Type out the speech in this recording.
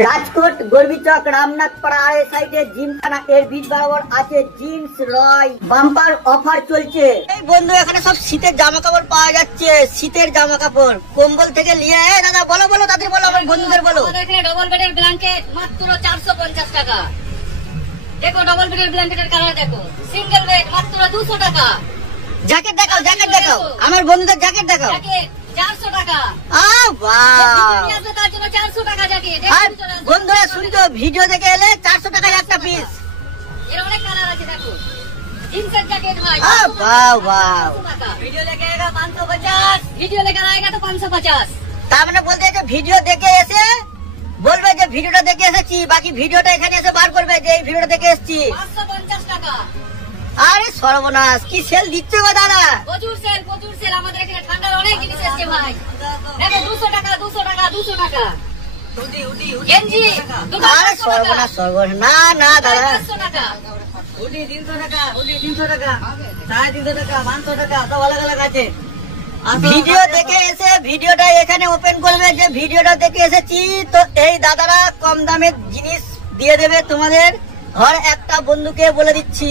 রাজকোট গর্বিচক রামনাথ পাড়া সাইডে জিমখানা এর বীজ বরাবর আছে জিন্স রয় বাম্পার অফার চলছে। এই বন্ধু এখানে সব শীতের জামা কাপড় পাওয়া যাচ্ছে, শীতের জামা কাপড় কম্বল থেকে নিয়ে। দাদা বলো বলো, তাদের বলো, আমার বন্ধুদের বলো। এখানে ডবল বেডের ব্ল্যাঙ্কেট মাত্র 450 টাকা। দেখো ডবল বেডের ব্ল্যাঙ্কেটের কালার দেখো। সিঙ্গেল বেড মাত্র 200 টাকা। জ্যাকেট দেখাও, জ্যাকেট দেখাও, আমার বন্ধুদের জ্যাকেট দেখাও। জ্যাকেট 400 টাকা। তার জন্য 400 টাকা জ্যাকেট। বন্ধুরা শুনছো, ভিডিও দেখে এলে 400 টাকায় একটা পিস। এর অনেক কালার আছে দেখো। জিন্সের জ্যাকেট ভাই ভিডিও লেগে আएगा 550, ভিডিও লেগে आएगा तो 550। তার মানে বলতে যে ভিডিও দেখে এসে বলবে যে ভিডিওটা দেখে এসেছি, বাকি ভিডিওটা এখানে এসে বার করবে যে এই ভিডিওটা দেখে এসেছি। 550 টাকা। আরে সর্বনাশ, কি সেল দিচ্ছে গো দাদা। প্রচুর সেল, প্রচুর সেল। আমাদের এখানে ঠান্ডার অনেক জিনিস এসেছে ভাই। দেখো 200 টাকা 200 টাকা 200 টাকা। গেঞ্জি আরে সর্বনাশ সর্বনাশ, না না দাদা। 500 টাকা। হুডি 300 টাকা, হুডি 300 টাকা, 350 টাকা, 500 টাকা, সব আলাদা আলাদা আছে। ভিডিও দেখে এসে ভিডিওটা এখানে ওপেন করবে যে ভিডিওটা দেখে এসেছি, তো এই দাদারা কম দামের জিনিস দিয়ে দেবে তোমাদের। ঘর একটা বন্ধুকে বলে দিচ্ছি।